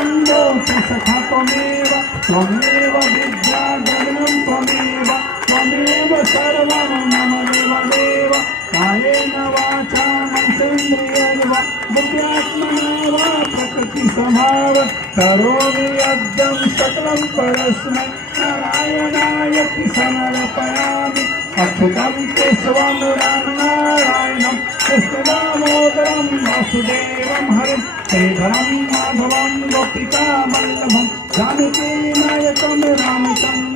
बन्धोऽपि सखा त्वमेव त्वमेव विद्या गगनं त्वमेव सर्वं मम देवदेव कायेन वाचा मनसेन्द्रियर्वा बुद्ध्यात्मना वा प्रकृतिस्वभाव करोमि यद्यं सकलं परस्मै नारायणायति समर्पयामि अच्युतं केशवं रामनारायणं कृष्णदामोदरं वासुदेवं हरिं श्रीधरं माधवं गोपिकावल्लभं जानकीनायकं रामचन्द्रं